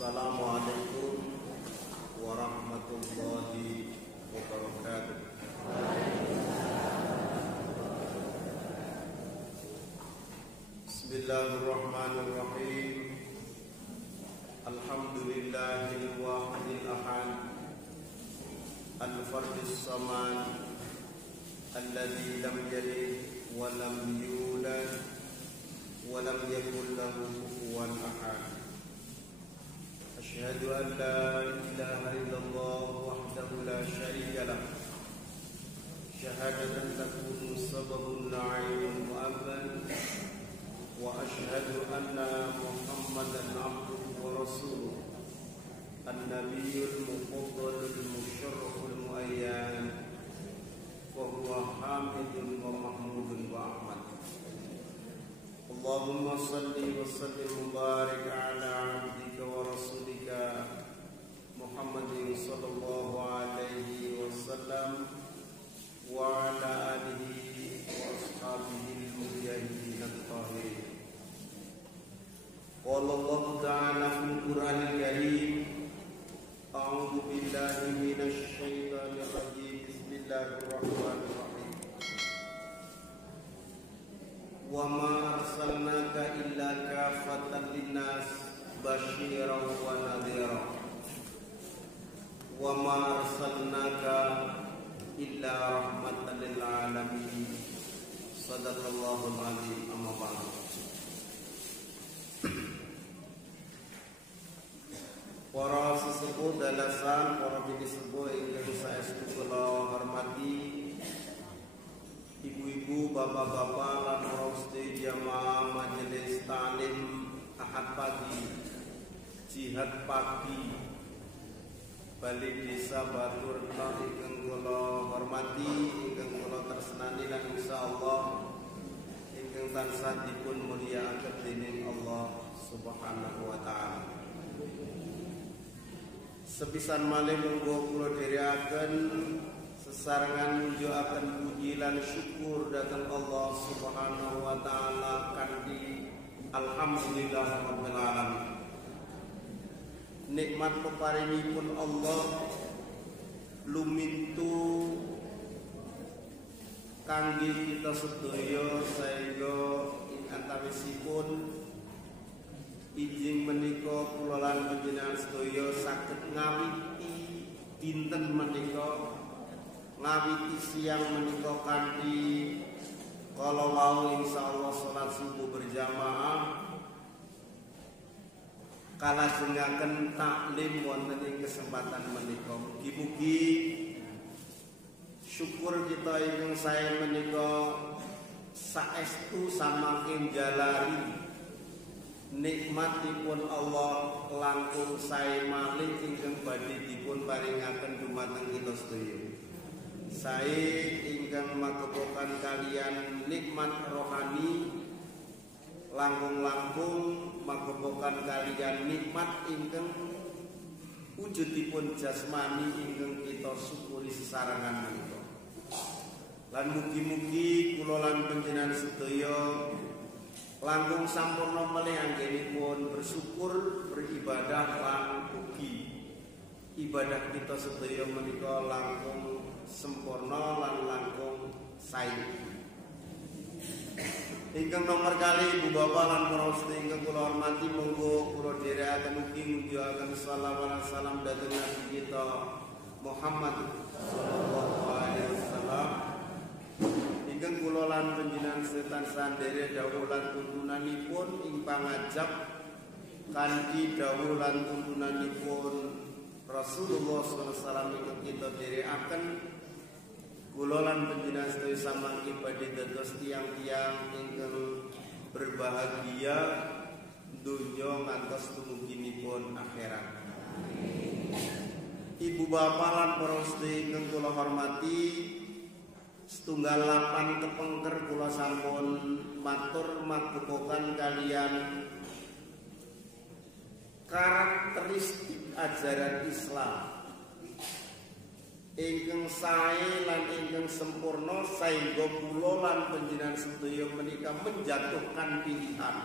Assalamualaikum warahmatullahi wabarakatuh. Bismillahirrahmanirrahim. Alhamdulillahil wahidil ahad, al-fardis samad, alladzi lam yalid wa lam yulad wa lam yakul lahu kufuwan ahad. أشهد أن لا إله إلا الله وحده لا شريك له شهادة تكون سبب النعيم المؤمن وأشهد أن محمدا عبده ورسوله النبي المفضل المشرف المؤيد وهو حامد ومحمود وأحمد. اللهم صل وسلم وبارك على عبدك ورسولك محمد صلى الله عليه وسلم وعلى آله وأصحابه المجاهدين الطاهرين. قال الله تعالى في القرآن الكريم: أعوذ بالله من الشيطان الرجيم. بسم الله الرحمن الرحيم. وما أرسلناك إلا كافة للناس بشيرا ونذيرا وما أرسلناك إلا رحمة للعالمين. صدق الله العظيم. أما بعد. Para sesepuh dalasan, para bini sepuh ingkang saestu kula hormati, ibu-ibu, bapak-bapak, lan rosti jamaah majelis taklim Ahad pagi, jihad pagi, balik desa Batu Retno ingkang kula hormati, ingkang kula tresnani, lan insyaallah ingkang tansah dipun mulyakaken dening Allah Subhanahu wa taala. Sepisan malih monggo kula dherekaken sesarengan nunjukaken puji lan syukur dhateng Allah Subhanahu wa taala kanthi alhamdulillahirabbil alamin. Nikmat peparingipun Allah lumintu kangge kita sedaya saengga ing antawisipun ijing menika kula lan panjenengan sedaya saged ngawiti dinten menika, ngawiti siang menika kanthi kala wau insyaallah salat subuh berjamaah kalajengaken taklim wonten ing kesempatan menika. Mugi-mugi syukur kita ingkang sae menika saestu saking jalari nikmatipun Allah langkung sae malih ingkang badhe dipun paringaken dumateng kita sedaya. Sae ingkang magepokan kalian nikmat rohani, langkung-langkung magepokan kalian nikmat ingkang wujudipun jasmani ingkang kita syukuri sesarengan menika. Lan mugi-mugi kula lan panjenengan sedaya langkung sampurna malih anggenipun bersyukur, beribadah lan ugi ibadah kita sedaya menika langkung sempurna lan langkung sae. Ingkang nomor kali ibu bapak lan para sedherek ingkang kula hormati, monggo kula dherekaken ugi ngunjukaken shalawat salam dhateng Nabi kita Muhammad sallallahu alaihi wasallam. Ingkang kula lan panjenengan setan sandere dawuh lan tuntunanipun ing pangajap kanthi dawuh lan tuntunanipun Rasulullah sallallahu alaihi wasallam ingkang kita dherekaken. Kula lan panjenengan sedaya samangke badhe dados tiyang-tiyang ingkang berbahagia donya ngantos tumuginipun akhirat. Ibu bapak lan para sedherek ingkang kula hormati, setunggal lapan kepengker kula sampun matur magepokan kalian karakteristik ajaran Islam ingkang sae lan ingkang sempurna saengga kula lan panjenengan sedaya menika menjatuhkan pilihan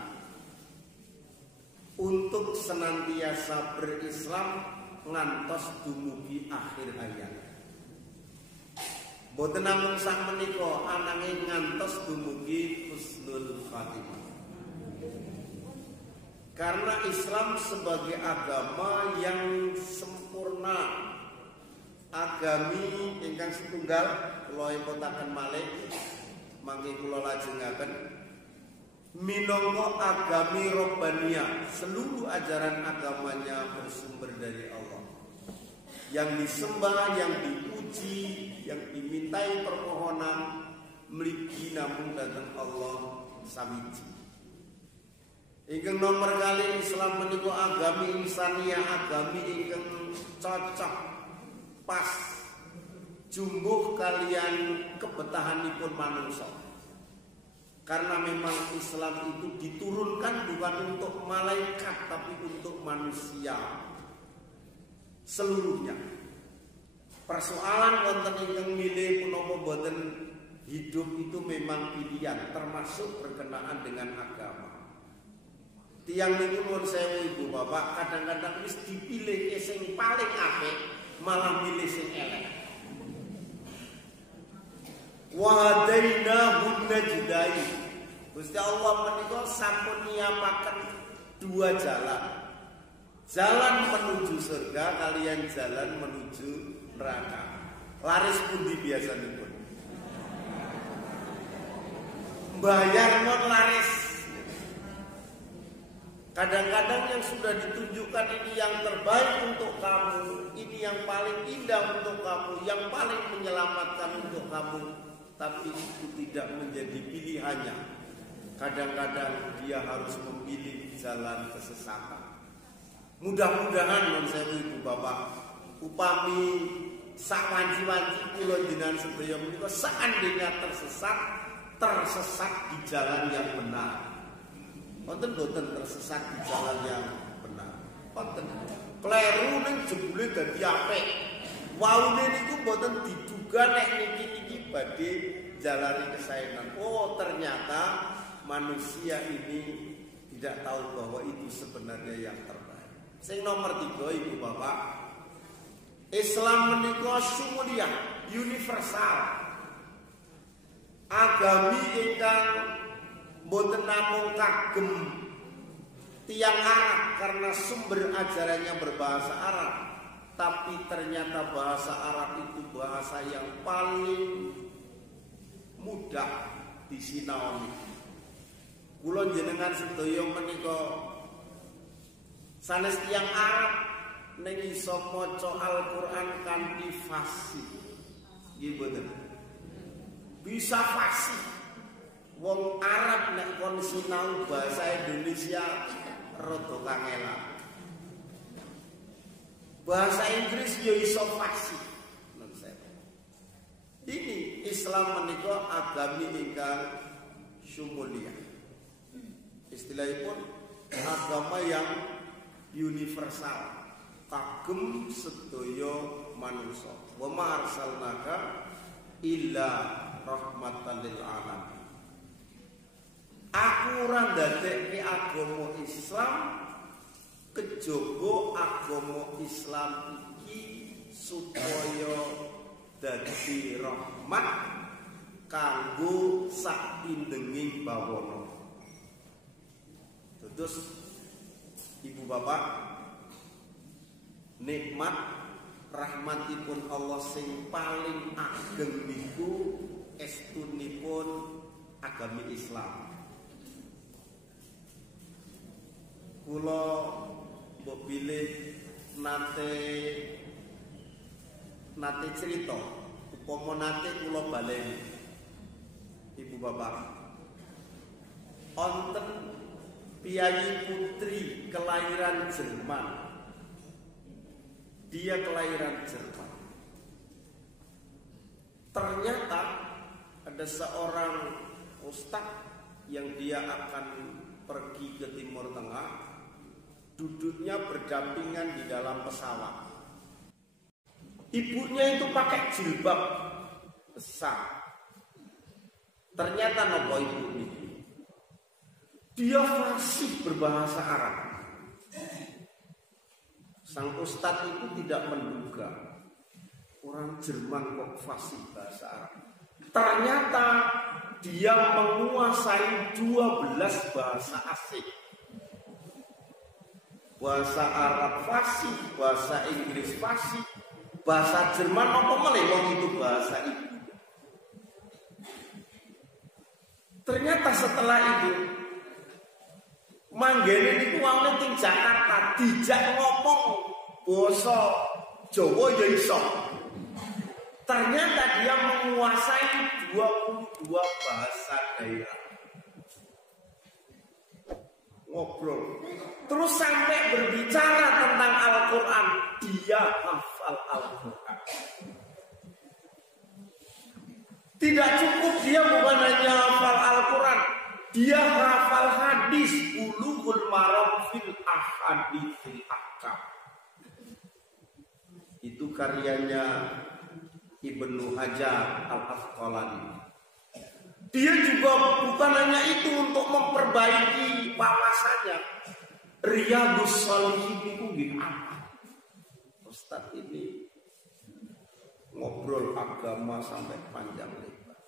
untuk senantiasa berislam ngantos dumugi akhir hayat. Boten namung sak menika ananging ngantos dumugi husnul khatimah. Karena Islam sebagai agama yang sempurna, agami ingkang setunggal, kula iputaken malih mangke kula lajengaken minangka agami robbaniyah, seluruh ajaran agamanya bersumber dari Allah. Yang disembah, yang dipuji, yang dimintai permohonan mligi namung dhateng Allah sawiji. Ingkang nomor kali Islam menika agami insaniyah, agami ingkang cocok pas jumbuh kalian kebetahanipun manungsa. Karena memang Islam itu diturunkan bukan untuk malaikat tapi untuk manusia seluruhnya. Persoalan wonten ingkang milih punapa boten, hidup itu memang pilihan termasuk berkenaan dengan agama. Tiang niku nuwun sewu Ibu Bapak, kadang-kadang wis dipilih sing paling apik malah milih sing elek. Wa hadainahun najdain. Gusti Allah menika sampun nyiapaken dua jalan. Jalan menuju surga kalian jalan menuju neraka. Laris pundi biasanipun? Bayar mon laris. Kadang-kadang yang sudah ditunjukkan ini yang terbaik untuk kamu, ini yang paling indah untuk kamu, yang paling menyelamatkan untuk kamu, tapi itu tidak menjadi pilihannya. Kadang-kadang dia harus memilih jalan kesesatan. Mudah-mudahan non sewu Ibu Bapak, upami sak wanci-wanci kula jenengan sedaya menika seandainya tersesat di jalan yang benar. Wonten boten tersesat di jalan yang benar. Wonten kleru ning jebule dadi apik. Waune niku boten diduga nek niki badhe jalani kesaenan. Oh, ternyata manusia ini tidak tahu bahwa itu sebenarnya yang terbaik. Sing nomor 3 Ibu Bapak, Islam menika sumuliyah, universal. Agami ingkang boten namung kagem tiang Arab karena sumber ajarannya berbahasa Arab, tapi ternyata bahasa Arab itu bahasa yang paling mudah disinaoni. Kula jenengan sedaya menika sanes tiang Arab ning iso maca Al-Qur'an kanthi fasih. Nggih boten? Bisa fasih. Wong Arab nek kon sinau bahasa Indonesia rada kangelan. Bahasa Inggris yo iso fasih. Ini Islam menika agami ingkang sumuliyah. Istilahipun agama yang universal, kagem sedaya manungsa. Wa ma arsalnaka illa rahmatan lil alamin. Aku ora ndadekke agama Islam kejaba agama Islam iki supaya dadi rahmat kanggo sak pindhenging bawana. Terus Ibu Bapak, nikmat rahmatipun Allah sing paling ageng niku estunipun agami Islam. Kula mbok pilih nate cerita, upama nate kula baleni Ibu Bapak, wonten piyayi putri kelahiran Jerman. Dia kelahiran Jerman. Ternyata ada seorang ustadz yang dia akan pergi ke Timur Tengah, duduknya berdampingan di dalam pesawat. Ibunya itu pakai jilbab besar. Ternyata nopo ibu ini, dia fasih berbahasa Arab. Sang ustadz itu tidak menduga orang Jerman kok fasih bahasa Arab. Ternyata dia menguasai 12 bahasa asing. Bahasa Arab fasih, bahasa Inggris fasih, bahasa Jerman apa melewong itu bahasa ibu. Ternyata setelah itu manggene niku wong ning Jakarta dijak ngomong basa Jawa ya iso. Ternyata dia menguasai 22 bahasa daerah. Ngobrol. Terus sampai berbicara tentang Al-Quran. Dia hafal Al-Quran. Tidak cukup dia bukan hanya hafal Al-Quran. Dia hafal hadis. Bulughul Maram fil Ahaditsil Ahkam. Itu karyanya Ibnu Hajar Al-Asqalani. Dia juga bukan hanya itu untuk memperbaiki wawasannya. Riyadhus Shalihin itu apa? Ustaz ini ngobrol agama sampai panjang lebar.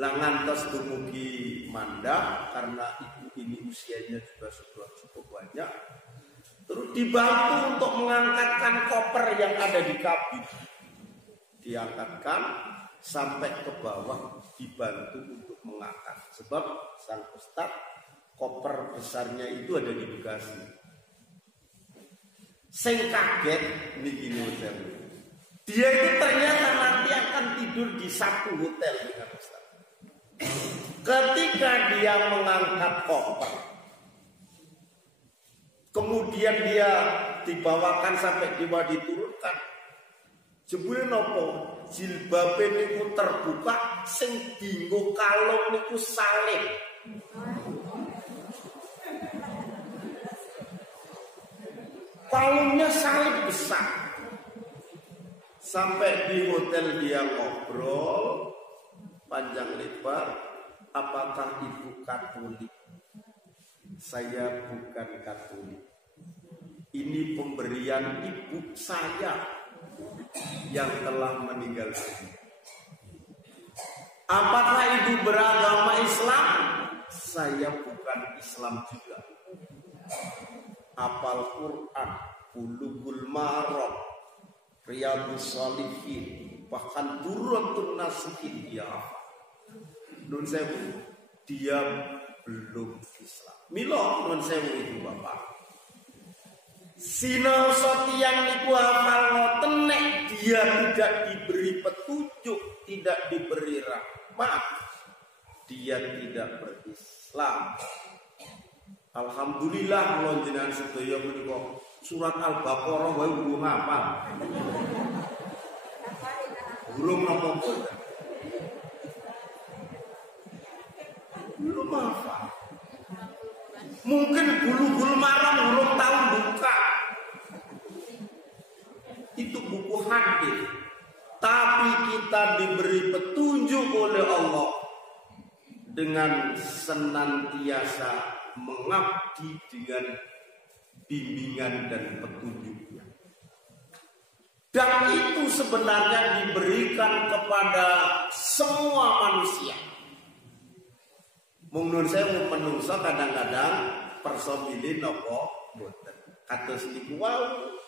Lah ngantos dumugi mandak karena ibu ini usianya juga sudah cukup banyak. Terus dibantu untuk mengangkatkan koper yang ada di kabin. Diangkatkan sampai ke bawah, dibantu untuk mengangkat. Sebab sang ustaz koper besarnya itu ada di Bekasi. Sing kaget niki hotel. Dia itu ternyata nanti akan tidur di satu hotel dengan ustaz. Ketika dia mengangkat koper, kemudian dia dibawakan sampai diturunkan. Jebule nopo jilbabe niku terbuka sing dinggo kalung niku salib. Kalungnya salib besar. Sampai di hotel dia ngobrol panjang lebar, apakah ibu Katolik? Saya bukan Katolik. Ini pemberian ibu saya yang telah meninggal dunia. Apakah ibu beragama Islam? Saya bukan Islam juga. Hafal Quran, Bulughul Maram, Riyadhus Shalihin, bahkan Durratun Nasihin dia hafal. Nun sewu, dia belum Islam. Milo nun sewu itu Bapak. Sino sotiang niku hafal ngoten nek dia tidak diberi petunjuk, tidak diberi rahmat, dia tidak berislam. Alhamdulillah kula jenengan sedaya menika surat Al-Baqarah wae urung hafal. Urung napa boten. Belum hafal. Mungkin Bulughul Maram belum tahu buka. Itu buku hadis. Tapi kita diberi petunjuk oleh Allah dengan senantiasa mengabdi dengan bimbingan dan petunjuknya. Dan itu sebenarnya diberikan kepada semua manusia. Mungkin saya mau menungso kadang-kadang personilin apa boten. Kados niku wau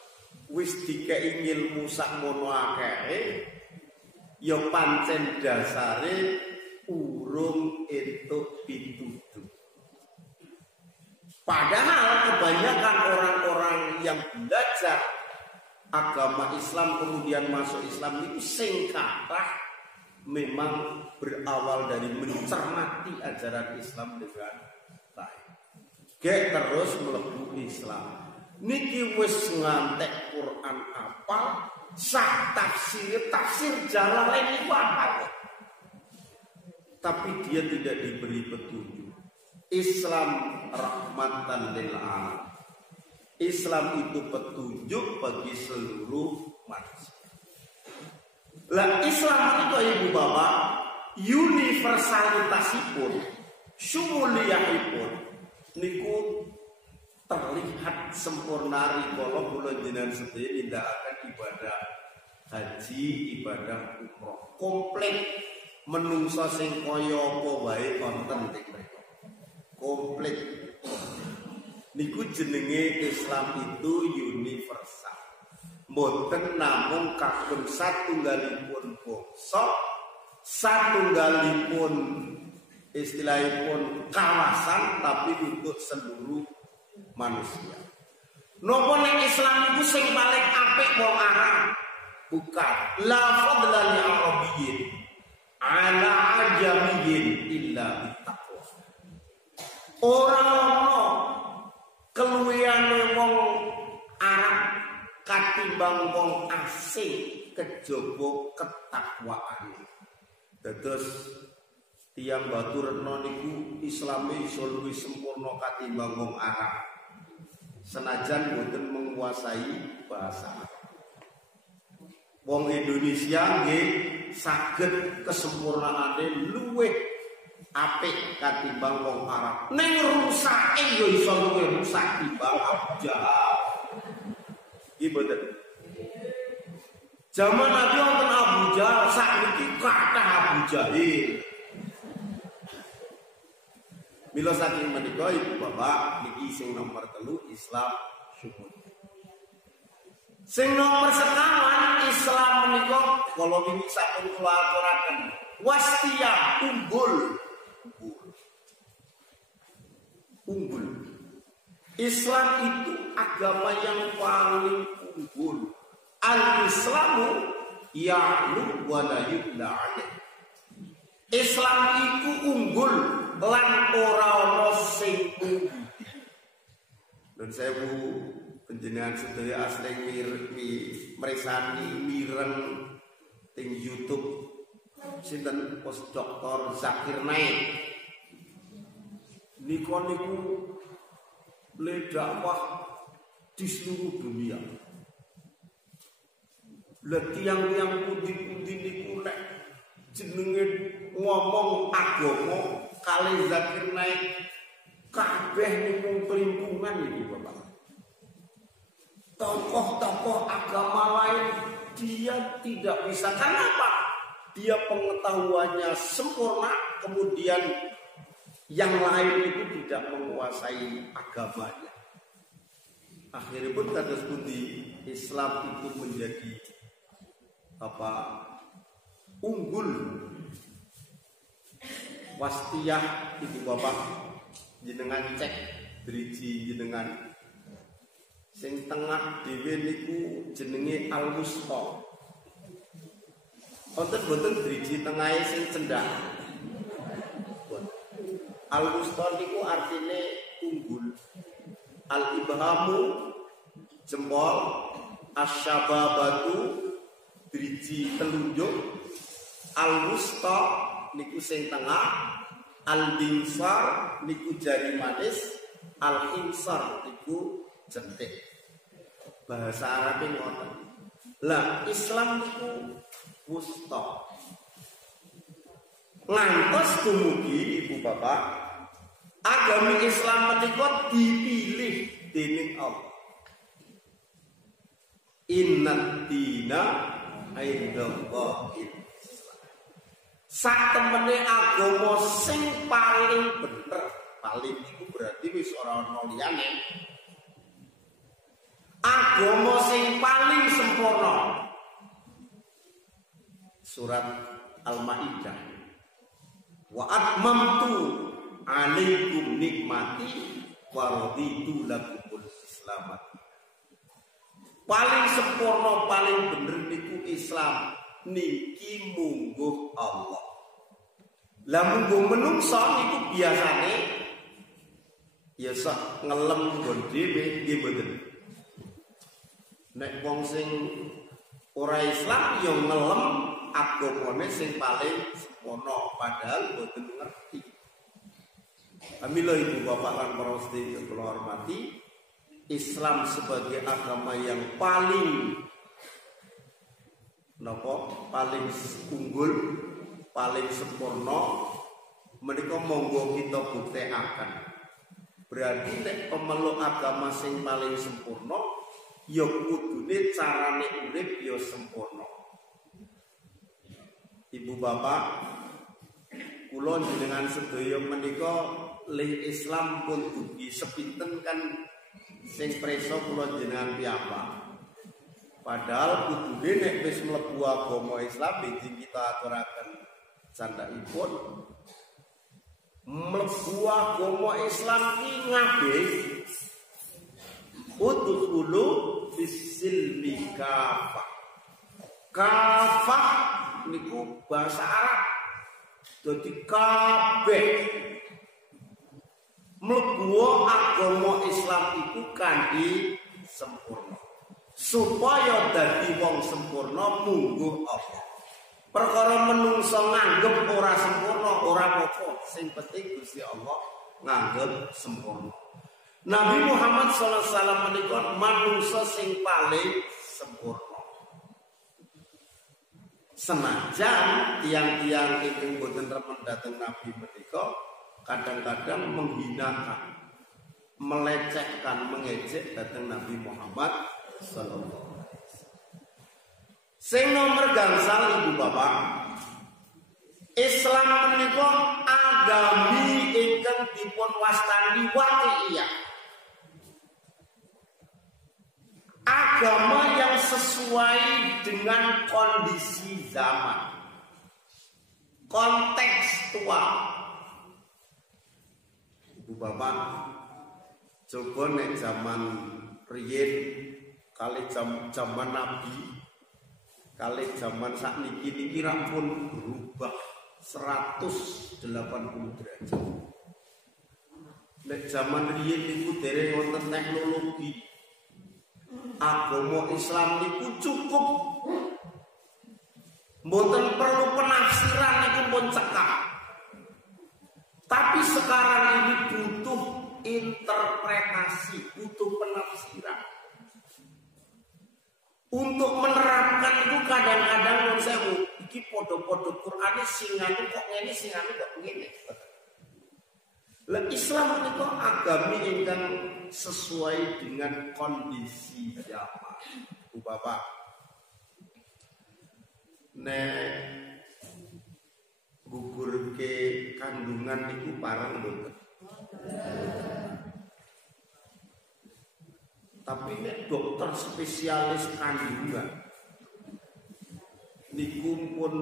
wis dikei ilmu sakmono akeh ya pancen dasare urung entuk pitutur. Padahal kebanyakan orang-orang yang belajar agama Islam kemudian masuk Islam itu sing kathah memang berawal dari mencermati ajaran Islam dengan baik. Gek terus mlebu Islam. Niki wis ngantek Quran apa, sak tafsir Jalalain itu apa? Tapi dia tidak diberi petunjuk. Islam rahmatan lil alamin. Islam itu petunjuk bagi seluruh manusia. Lah Islam itu ibu bapak universalitasipun, syumuliyahipun niku terlihat sempurna rikala kula jenengan sedaya nindakaken ibadah haji, ibadah umroh komplit menungsa sing kaya apa wae wonten ing mriku. Komplit. Niku jenenge Islam itu universal. Mboten namung kagem satunggalipun bangsa, satunggalipun istilahipun kawasan, tapi untuk seluruh manusia. Napa nek Islam itu sing paling apik wong Arab? Bukan. La fadla li arabiyyin ala ajamiyyin illa bittaqwa. Ora ono keluwihane wong Arab katimbang wong asing kejaba ketakwaan. Dados tiyang Batu Retno niku Islame iso luwih sempurna katimbang wong Arab. Senajan boten menguasai bahasa Arab. Wong Indonesia nggih saged kesempurnaane luwih apik katimbang wong Arab. Ning rusake ya iso luwih rusak timbang Abu Jahal. Iki boten. Zaman Nabi wonten Abu Jahal, sakniki kathah Abu Jahil. Mila saking menika Ibu Bapak niki sing nomor 3 Islam syukur. Sing nomor sekawan Islam menika kala wingi sampun kula aturaken wastiyah unggul. Unggul. Islam itu agama yang paling unggul. Al-Islamu ya'lu wa la yu'la 'alaih. Islam itu unggul lan ora ana sing ngungguti. Dan saya penjenengan sedaya asring mirsani mireng ting YouTube sinten Pos Dr. Zakir Naik. Niku dakwah di seluruh dunia. Lah tiyang-tiyang pundi-pundi niku nek jenenge ngomong agama kali Zakir Naik kabeh niku pelimpungan iki Bapak. Tokoh-tokoh agama lain dia tidak bisa. Kenapa? Dia pengetahuannya sempurna, kemudian yang lain itu tidak menguasai agamanya. Akhirnya pun kados pundi Islam itu menjadi unggul. Wastiyah itu Bapak jenengan cek driji jenengan sing tengah dhewe niku jenenge Al-Wusta. Wonten boten driji tengahe sing cendak. Al-Wusta niku artine unggul. Al-Ibhamu jempol, Asyababatu driji telunjuk, Al-Wusta niku sing tengah, Al-Binsar niku jari manis, Al-Hinsar niku jentik. Bahasa Arabnya ngoten. Lah Islam niku wusta. Ngantos dumugi Ibu Bapak, agama Islam menika dipilih dening Allah. Innad dina indallahil Islam. Sak temene agama sing paling bener, paling iku berarti wis ora ana liyane. Agama sing paling sempurna. Surat Al-Maidah. Wa atmamtu 'alaikum nikmati wa raditu lakumul Islam. Paling sempurna, paling bener niku Islam niki mungguh Allah. Lah mungguh menungso niku biasane ya sak ngelem nggon dhewe nggih mboten. Nek wong sing ora Islam ya ngelem agamane sing paling sempurna padahal mboten ngerti. Amila Ibu Bapak lan para sedherek kula hormati, Islam sebagai agama yang paling paling unggul, paling sempurna menika monggo kita buktekaken. Berarti nek pemeluk agama sing paling sempurna ya kudune carane urip ya sempurna. Ibu bapak, kula jenengan sedaya menika lih Islam pun dugi sepinten kan sing preso kula jenengan piyambak. Padahal kudune nek wis mlebu agama Islam benjing kita aturaken candhaipun mlebu agama Islam ki ngabeh udkhulu bisilmi kafah. Kafah niku bahasa Arab. Dadi kabeh mlebu agama Islam iku kanthi sempurna. Supaya dadi wong sempurna mungguh Allah. Perkara menungso nganggep ora sempurna ora apa-apa, sing penting Gusti Allah nganggep sempurna. Nabi Muhammad sallallahu alaihi wasallam menika manungsa sing paling sempurna. Senajan tiang-tiang ingkang boten remen dhateng Nabi menika kadang-kadang menghinakan, melecehkan, mengejek dhateng Nabi Muhammad sallallahu alaihi wasallam. Sing nomor gangsal ibu bapak, Islam menika agami ingkang dipun wastani waqi'iyah. Agama yang sesuai dengan kondisi zaman, kontekstual. Ibu bapak, coba nek zaman riyen kali zaman Nabi, kali zaman sakniki niki rampun berubah 180 derajat. Nek zaman riyen niku dereng wonten teknologi. Agama Islam niku cukup mboten perlu penafsiran niku pun cekap. Tapi sekarang ini butuh interpretasi, butuh penafsiran. Untuk menerapkan itu kadang-kadang menurut saya iki podo-podo Quran sing anu kok ngene sing anu kok ngene. Lah Islam menika agami ingkang sesuai dengan kondisi zaman. Bu bapak, nek gugur ke kandungan niku parang mboten. Tapi nek dokter spesialis kandungan niku pun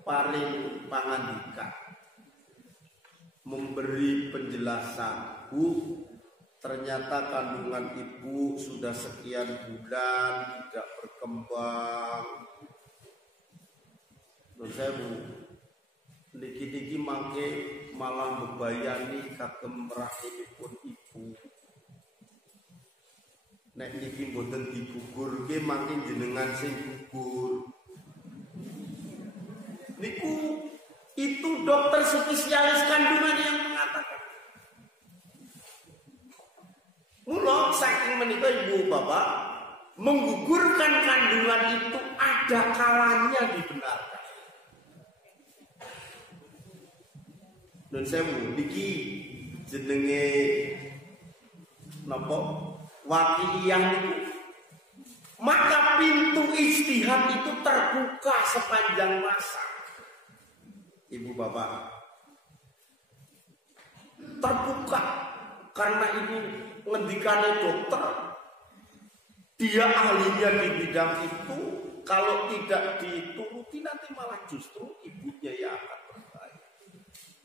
paling pangandikan memberi penjelasan, Bu, ternyata kandungan ibu sudah sekian bulan tidak berkembang. Terus saya Bu, niki-niki mangke malah membayani kagem rahimipun ibu. Nek niki mboten digugurke mangke jenengan sing gugur. Niku itu dokter spesialis kandungan yang mengatakan. Mula saking menika ibu bapak, menggugurkan kandungan itu ada kalanya dibenarkan. Dan saya niki jenenge napa? Waqi'iyah niku. Maka pintu ijtihad itu terbuka sepanjang masa. Ibu bapak, terbuka karena ini ngendikane dokter, dia ahlinya di bidang itu. Kalau tidak dituruti nanti malah justru ibunya yang akan berbahaya.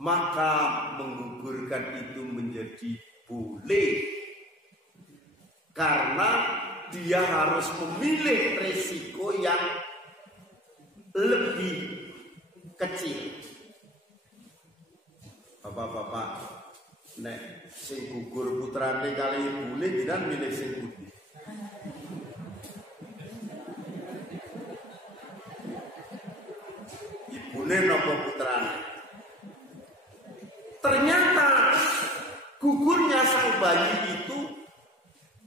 Maka menggugurkan itu menjadi boleh, karena dia harus memilih resiko yang lebih kecil. Bapak-bapak, nek sing gugur putrane kali ibune jenengan milih sing pundi? Ibune napa putrane? Ternyata gugurnya sang bayi itu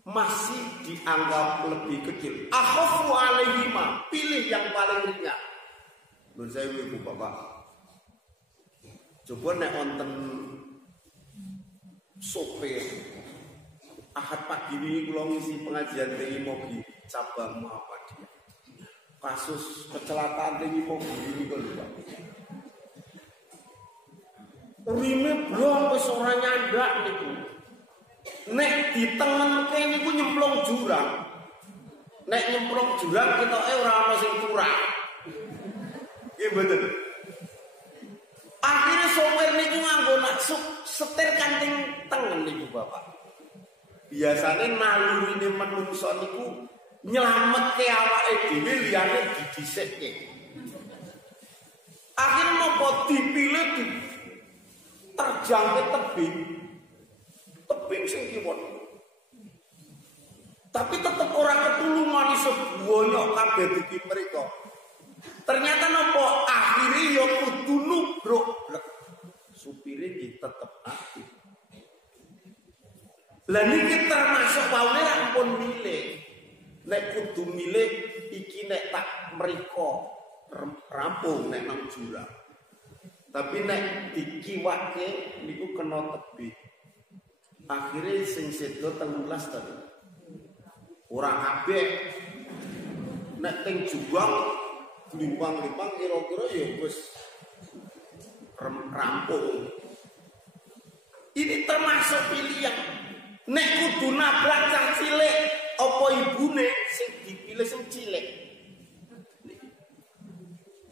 masih dianggap lebih kecil. Akhafu alaihima, pilih yang paling ringan. Menurut saya ibu bapak, coba nek wonten sopir. Ahad pagi ini kula ngisi pengajian teng Mogi cabang Muhammadiyah. Kasus kecelakaan teng Mogi ini kok lho. Rime blong wis ora nyandak niku. Nek ditengenke niku nyemplung jurang. Nek nyemplung jurang ketoke ora ana sing turah. Nggih mboten. Akhire sopir niku nganggo naksuk setir kanting tengen niku Bapak. Biasane nalurine menungso niku nyelametke awake dhewe liyane didhisikke. Akhire napa dipilih terjangkit tebing sing kiwon. Tapi tetep ora ketulungan iso bonyok kabeh iki mriko. Ternyata napa akhire ya kudu nubruk. Supire iki tetep aktif. Lah niki termasuk paune ra ampun milih. Nek kudu milih iki nek tak mriko rampung nek nang jurang. Tapi nek dikiwake niku kena tebing. Akhire sing sedo 13 tadi. Ora kabeh. Nek teng juang limpang-limpang kira-kira ya wis rampung. Ini termasuk pilihan. Nek kudu nabrak cah cilik apa ibune sing dipilih sing cilik.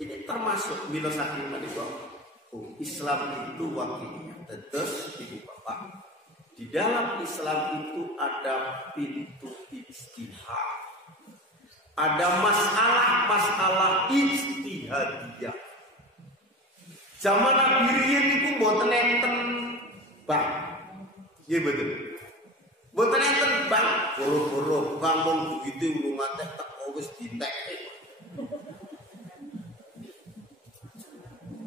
Ini termasuk mila saking menika. Islam itu wakilnya. Tetes ibu bapak. Di dalam Islam itu ada pintu ijtihad. Ada masalah-masalah ijtihadiyah. Zaman Nabi riyen niku mboten enten bang. Nggih betul. Mboten enten bang, boro-boro bang mung begitu ngate teko wis ditekke.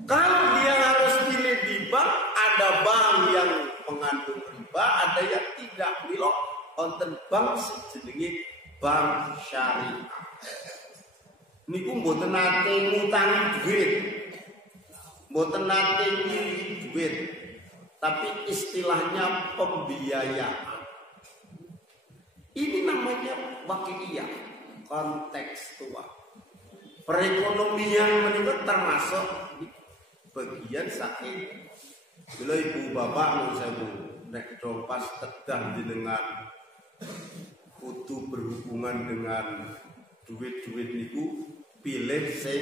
Kalau dia harus pilih di bank, ada bank yang mengandung riba, ada yang tidak. Milo wonten bank sejenenge bank syariah. Niku mboten nate ngutangi duit. Mboten nate nyiri duit. Tapi istilahnya pembiayaan. Ini namanya wakiliyah, kontekstual. Perekonomian menika termasuk bagian saking bila ibu bapak mau saya nek dong pas tedah jenengan kudu berhubungan dengan duit-duit niku pilih sing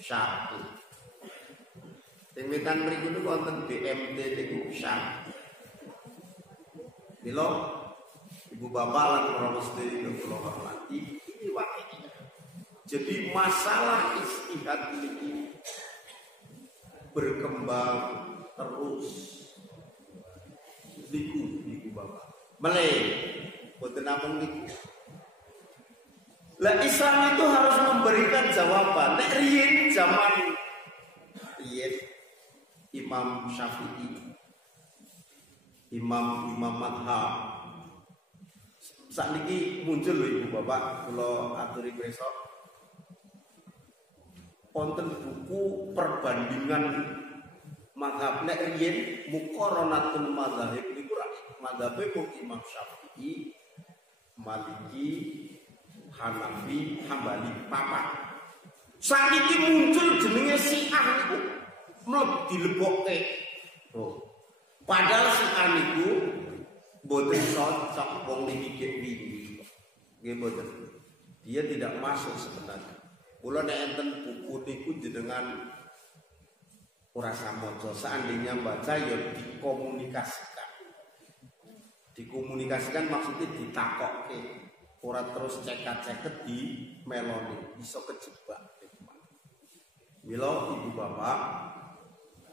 syar'i. Sing metan mriku niku wonten BMT niku syar'i. Bila ibu bapak lan para mesti kula hormati ini wakilnya. Jadi masalah ijtihad ini berkembang terus niku bapak meleh boten namung niku. Lah Islam itu harus memberikan jawaban. Nek riyen zaman riyen Imam Syafi'i, Imam madhab sakniki muncul lho ibu bapak kula aturi besok wonten buku perbandingan mazhab nek riyen muqaranatul mazahib niku mazhabe mung Imam Syafi'i, Maliki, Hanafi, Hambali, papat. Sakniki muncul jenenge Syiah niku mleb dilebokke. Oh. Padahal Syiah niku boten cocok wong niki wingi. Nggih boten. Dia tidak masuk sebenarnya. Kula nek enten buku niku jenengan ora samaca, seandainya baca ya dikomunikasikan. Dikomunikasikan maksudnya ditakokke, ora terus cekat-ceket di meloni, iso kejebak. Mila ibu bapak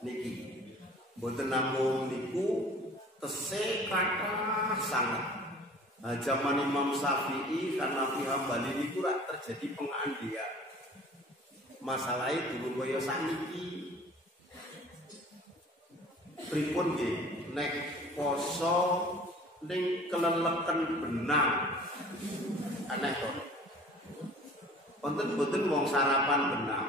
niki mboten namung niku tesih kathah sanget. Nah, zaman Imam Syafi'i karena Hambali niku rak terjadi pengandian. Masalahnya dulu kaya sakniki pripun nggih nek poso ning keleleken benang aneh to. Wonten boten wong sarapan benang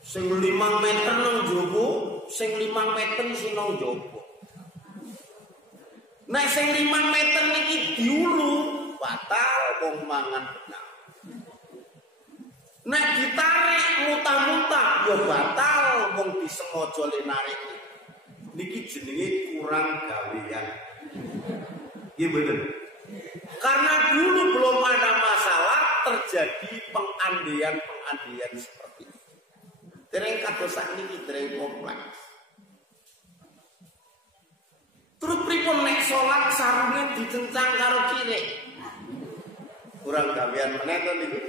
sing 5 meter nang jowo, sing 5 meter sing nang jowo. Nek sing 5 meter niki diulu batal wong mangan benang. Nek ditarik muntah-muntah ya batal wong disengaja le narik. Niki jenenge kurang gawean. Nggih mboten. Karena dulu belum ada masalah terjadi pengandian seperti itu. Dereng kados sakniki dereng kompleks. Terus pripun nek salat sarunge dicencang karo kiri. Kurang gawean meneh to niku.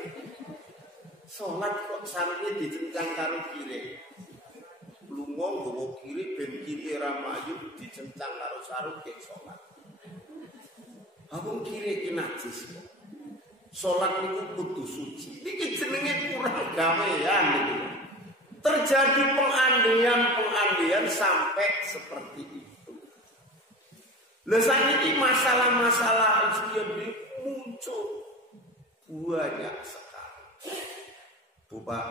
Salat kok sarunge dicencang karo kiri. Lunga nggawa kiri ben kiri ora mayu dicencang karo sarung ke salat. Aku kiri iki najis. Salat niku kudu suci. Niki jenenge kurang gawean niku. Terjadi pengandian sampai seperti itu. Lah saiki masalah-masalah iki muncul banyak sekali. Bapak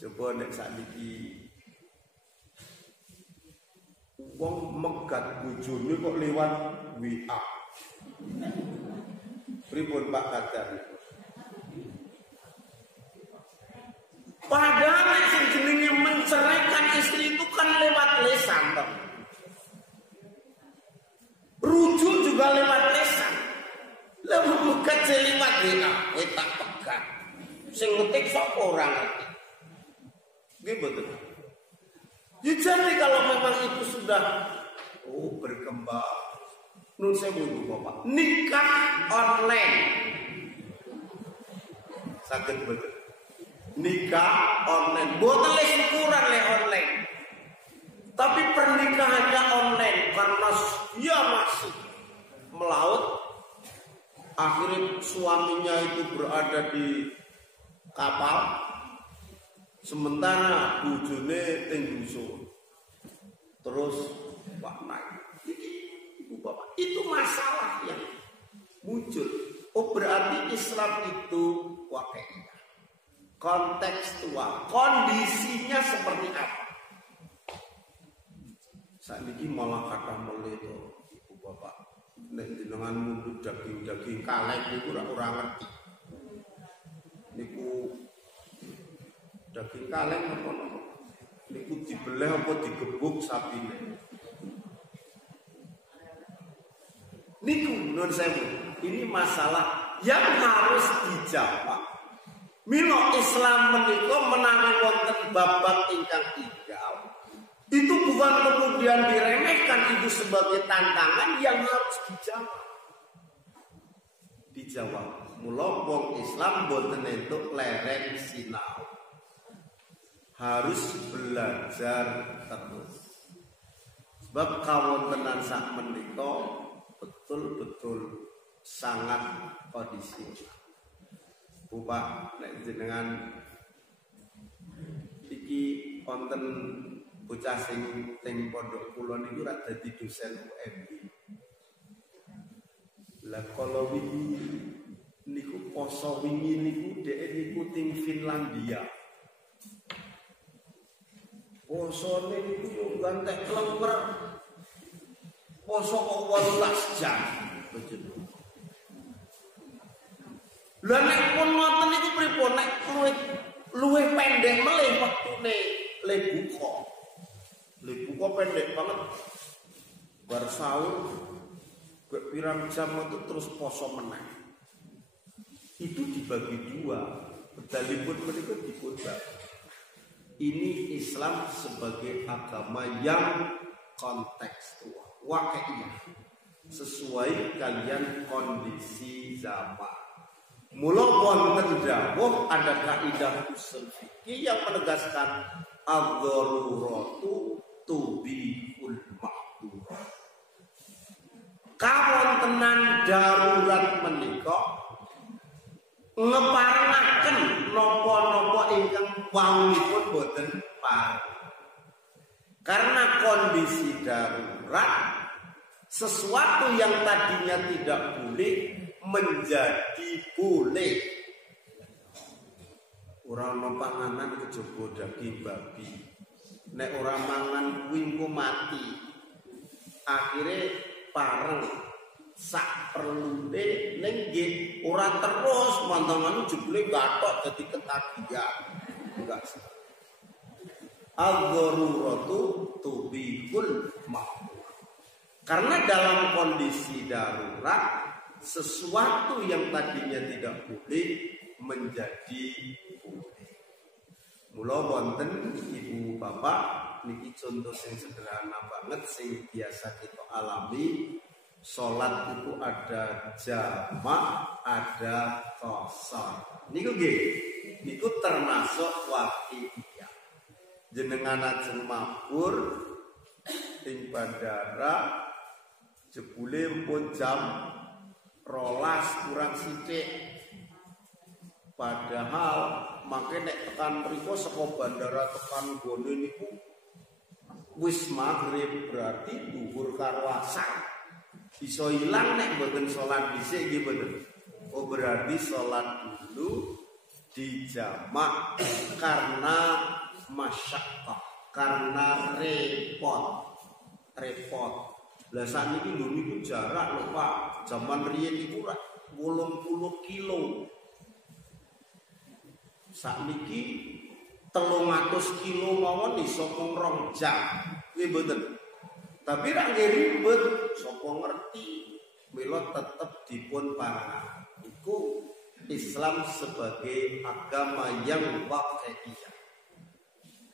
coba nek sakniki wong megat bojone kok lewat WA. Pripun Pak Kadar? Padahal sing jenenge menceraikan istri itu kan lewat lesan toh. Rujuk juga lewat lesan. Lah megat lewat WA, tak pegat. Sing ngetik sapa ora ngerti. Nggih betul. Ya jadi kalau memang itu sudah berkembang. Nun sewu Bapak, nikah online. Saged betul. Nikah online, boten le syukuran le online. Tapi pernikahannya online karena dia masih melaut. Akhirnya suaminya itu berada di kapal. Sementara bojone teng dusun. Terus Pak naik. Ibu Bapak, itu masalah yang muncul. Oh berarti Islam itu waqi'iyah. Kontekstual, kondisinya seperti apa? Saat ini malah kata mulai itu Ibu Bapak. Nek jenengan mundur daging-daging kaleng niku ora ngerti. Niku daging kaleng apa napa? Niku dibeleh apa digebuk sapine. Niku menurut saya ini masalah yang harus dijawab. Mila Islam menika menawi wonten babak ingkang ideal. Itu bukan kemudian diremehkan, itu sebagai tantangan yang harus dijawab. Dijawab. Mula wong Islam boten entuk lereng sinau. Harus belajar terus. Sebab kawontenan sak menika betul-betul sangat kondisi. Bapak nek jenengan iki wonten bocah sing teng pondok kula niku rak dadi dosen UMI. Lah kala wingi niku poso wingi niku dhek niku teng Finlandia. Posone niku yo gantek klenger. Poso kok 18 jam. Lah nek pun ngoten niku pripun nek luwih pendek melih wektune le buka. Le buka pendek banget. Bar sahur pirang jam itu terus poso meneh. Itu dibagi dua. Bedalipun menika dipun bagi. Ini Islam sebagai agama yang kontekstual. Waqi'iyah sesuai kalian kondisi zaman. Mula wonten dawuh ada kaidah usul fikih yang menegaskan ad-daruratu tubihul mahdhurat. Kawontenan darurat menika ngeparengaken napa-napa ingkang wawuhipun boten pareng. Karena kondisi darurat, sesuatu yang tadinya tidak boleh menjadi boleh. Orang panganan kejaba daging babi, nek orang mangan kuwi engko mati. Akhirnya pareng sak perlune ning nggih ora terus mantangan jebule gathok dadi ketagihan. Enggak. Al-daruratu tubihul mahdzur. Karena dalam kondisi darurat sesuatu yang tadinya tidak boleh menjadi boleh. Mula wonten ibu bapak niki contoh sing sederhana banget sing biasa kita alami. Salat itu ada jamak, ada qasar. Niku nggih, niku termasuk waqi'iyah. Jenengan ajeng mabur ing bandara jebule pun jam 12 kurang sithik. Padahal mangke nek tekan mriku saka bandara tekan gone niku wis maghrib, berarti dhuwur karo asar. Bisa ilang nek mboten salat dhisik nggih mboten. Oh berarti salat dulu dijamak karena masyaqqah, karena repot. Lah sakniki lho niku jarak lho Pak. Zaman riyen niku 80 kilo. Sakniki 300 kilo mawon iso mung 2 jam. Nggih mboten. Tapi rak ribet, sapa ngerti, mila tetep dipun parangan. Iku Islam sebagai agama yang waqi'iyah.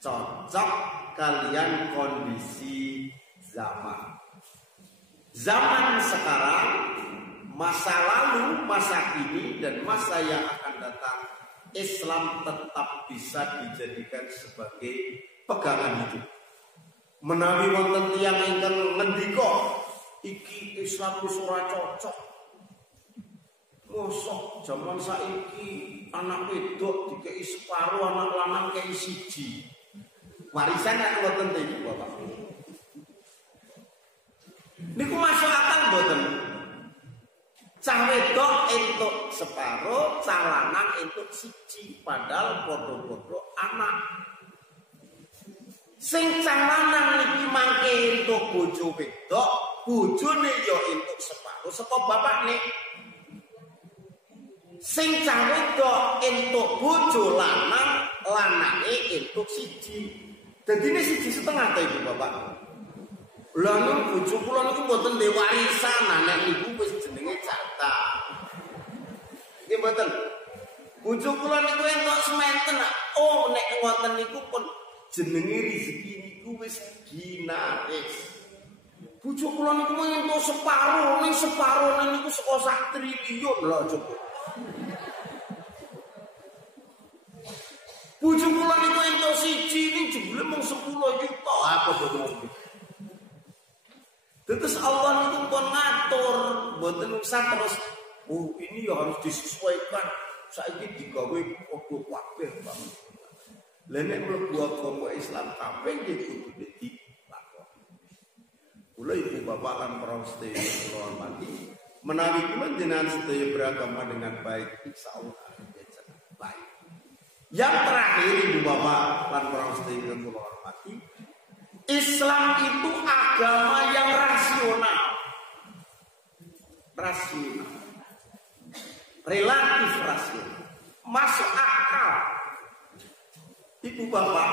Cocok kalian kondisi zaman. Zaman sekarang, masa lalu, masa kini, dan masa yang akan datang, Islam tetap bisa dijadikan sebagai pegangan hidup. Menawi wonten tiyang ingkang ngendika iki Islam wis ora cocok. Mosok jaman saiki anak wedok dikei separo, anak lanang kei siji. Warisan nek wonten iki Bapak. Niku masuk akal mboten? Cah wedok entuk separo, cah lanang entuk siji, padahal padha-padha anak. Sing cah lanang niki mangke entuk bojo wedok, bojone ya entuk separo saka bapakne. Sing cah wedok entuk bojo lanang, lanange entuk siji. Dadine siji setengah ta Ibu Bapak. Lah nek bojo kula niku mboten ndek warisan, nek niku wis jenenge jatah. Nggih mboten. Bojo kula niku entuk sementen. Oh nek ngoten niku pun jenenge rezeki niku wis ginaris. Bojo kula niku entuk separo, ning separone niku saka sak triliun lho coba. Bojo kula niku entuk siji ning jebule mung 10 juta apa boten. Terus Allah niku pun ngatur, mboten usah terus ini ya harus disesuaikan. Saiki digawe padha kabeh, Bang. Lah nek mlebu agama Islam kabeh nggih kudu dilakoni. Kula ibu bapak lan para sedherek kula hormati, menawi kula jenengan sedaya beragama dengan baik insyaallah baik. Yang terakhir ibu bapak lan para sedherek kula hormati, Islam itu agama yang rasional. Relatif rasional. Masuk akal. Ibu bapak,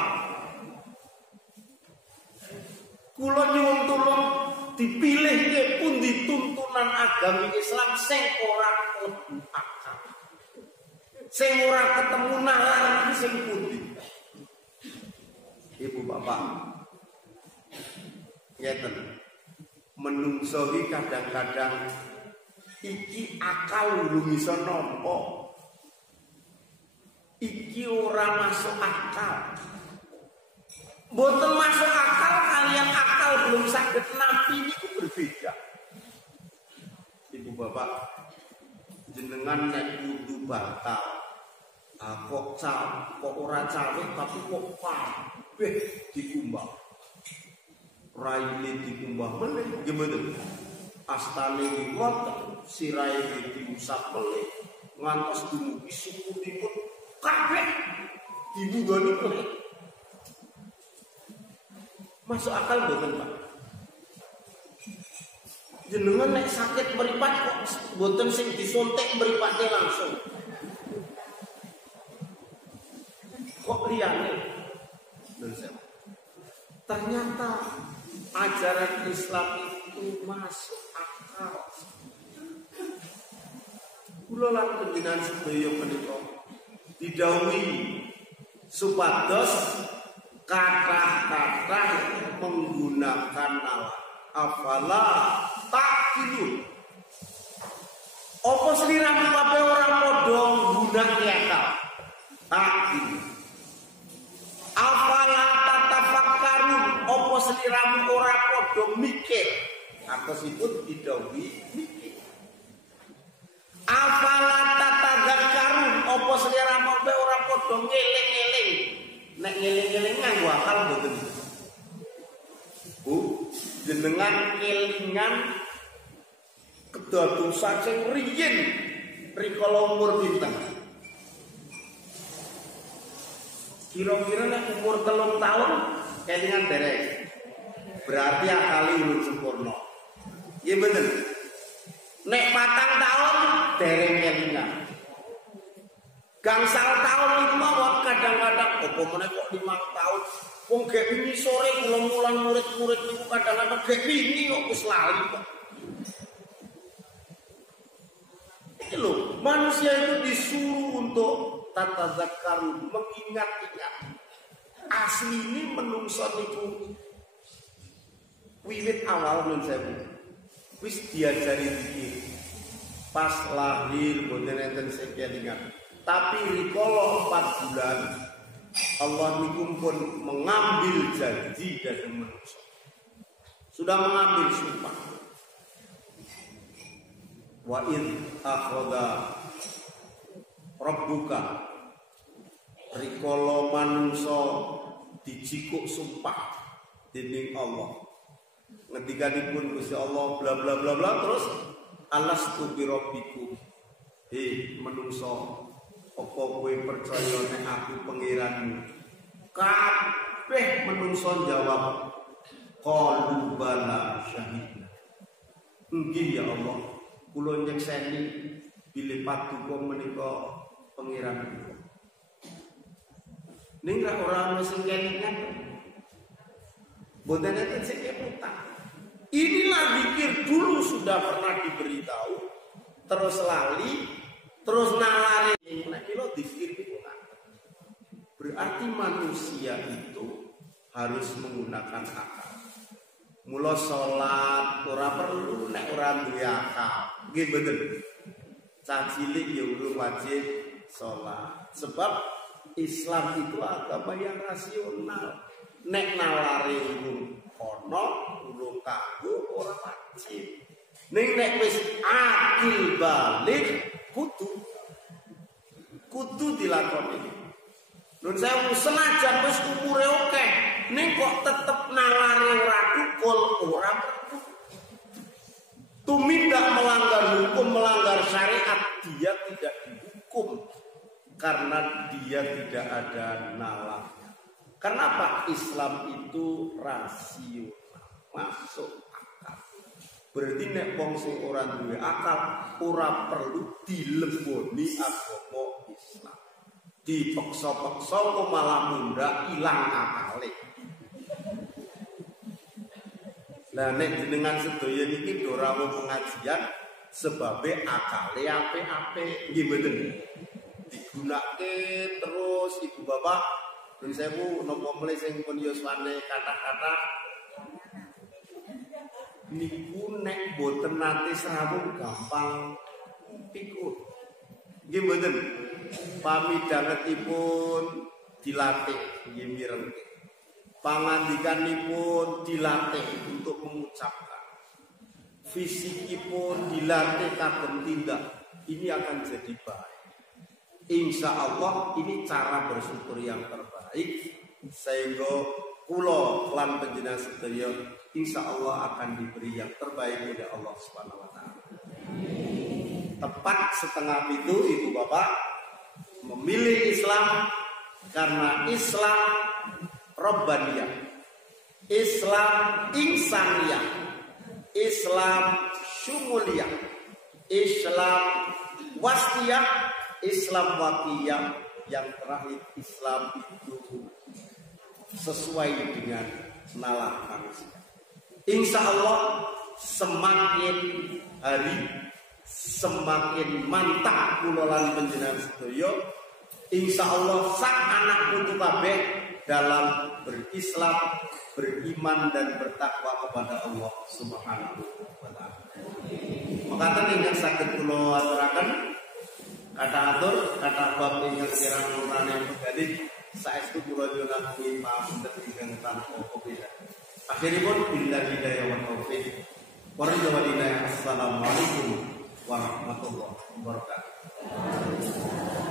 kula nyuwun tulung dipilih ke pundi tuntunan agama Islam sing ora mlebu akal. Sing ora ketemu nalar sing pundi. Ibu bapak, ngeten. Menungso iki kadang-kadang iki akal belum bisa nampa. Iki ora masuk akal. Mboten masuk akal kalian akal belum saged nampi niku berbeda. Ibu bapak, jenengan nek wudu batal. Kok ora cawe tapi kok kabeh dikumbah. Raine dikumbah meneh gimana? Astane ngoten, sirahe diusap meneh. Ngantos dumugi sukunipun kabeh dibugoni meneh. Masuk akal mboten, Pak? Jenengan nek sakit meripat kok mboten sing disuntik mripate langsung. Kok liyane? Ternyata ajaran Islam itu masuk akal. Kula lan panjenengan sedaya menika didhawuhi supados kata-kata menggunakan nalar. Afala takilun. Apa sliramu kabeh ora padha nggunakake akal? Takil. Afala tatafakkarun. Apa sliramu ora padha mikir? Atosipun didhawuhi mikir. Afala tatadzakkarun. Apa sliramu kabeh ora padha ngeling-eling? Nek ngeling-eling nganggo akal mboten. Jenengan kelingan kedadosan sing riyin rikala umur pinten? Kira-kira nek umur 3 tahun kelingan derek. Berarti akali urung sempurna. Iya bener. Nek 4 tahun derek kelingan. Gangsal tahun itu mawon kadang-kadang apa meneh kok 5 tahun. Wong gek wingi sore kula mulang murid-murid niku kadang-kadang gek wingi kok wis lali kok. Iki lho, manusia itu disuruh untuk tatazakkaru, mengingat-ingat. Asli ini menungso niku wiwit awal nun sewu. Wis diajari dikir. Pas lahir mboten enten sing kelingan. Tapi rikala 4 bulan Allah niku pun mengambil janji dari manusia. Sudah mengambil sumpah. Wa id akhadha rabbuka rikala manungsa dijikuk sumpah dening Allah. Ngendikanipun Gusti Allah bla bla bla bla terus alastu bi rabbikum. Manungsa apa kowe percaya nek aku pangeranmu? Kabeh menungso jawab qalu bala syahidna. Nggih ya Allah, kula nyekseni bilih paduka menika pangeranku. Ning ra ora ana sing kelingan. Mboten enten sing kemutan. Inilah zikir dulu sudah pernah diberitahu, terus lali, terus nalari. Nek kira zikir itu berarti manusia itu harus menggunakan akal. Mula salat ora perlu nek ora duwe akal. Nggih bener. Cah cilik ya urung wajib salat. Sebab Islam itu agama yang rasional. Nek nalare urung ana, urung kanggo ora wajib. Ning nek wis akil balik kudu dilakoni. Nun sewu senajan wis umure akeh, ning kok tetep nalare ora tukul, ora perlu. Tumindak melanggar hukum, melanggar syariat, dia tidak dihukum karena dia tidak ada nalarnya. Kenapa? Islam itu rasional, masuk akal. Berarti nek wong sing ora duwe akal, ora perlu dilemboni agama Islam. Dipeksa-peksa kok malah munda ilang akale. Lah nek jenengan sedaya niki ora mau pengajian sebabe akale apik-apik nggih mboten. Digunakake terus Ibu Bapak nun sewu napa mle sing pun yuswane kata-kata niku nek boten nate srawung gampang pikul. Nggih mboten. Pamidangetipun dilatih nggih mireng. Pangandikanipun dilatih untuk mengucapkan. Fisikipun dilatih kagem tindak. Ini akan jadi baik. Insya Allah ini cara bersyukur yang terbaik sehingga kula lan panjenengan sedaya insya Allah akan diberi yang terbaik oleh Allah Subhanahu wa taala. Tepat setengah itu Ibu Bapak memilih Islam karena Islam Rabbaniyah, Islam Insaniyah, Islam syumuliyah, Islam wastiyah, Islam wakiyah, yang terakhir Islam itu sesuai dengan nalar manusia. Insya Allah semakin hari semakin mantap kulolan panjenengan sedaya. Insya Allah sak anak putu kabeh dalam berislam, beriman dan bertakwa kepada Allah Subhanahu wa taala. Makaten ingkang saged kula aturaken kata atur kata bab ingkang kirang nurane pegawai saestu kula nyuwun pamunten ingkang tanpa kobeda. Akhiripun billahi hidayah wa taufiq. Assalamualaikum warahmatullahi wabarakatuh.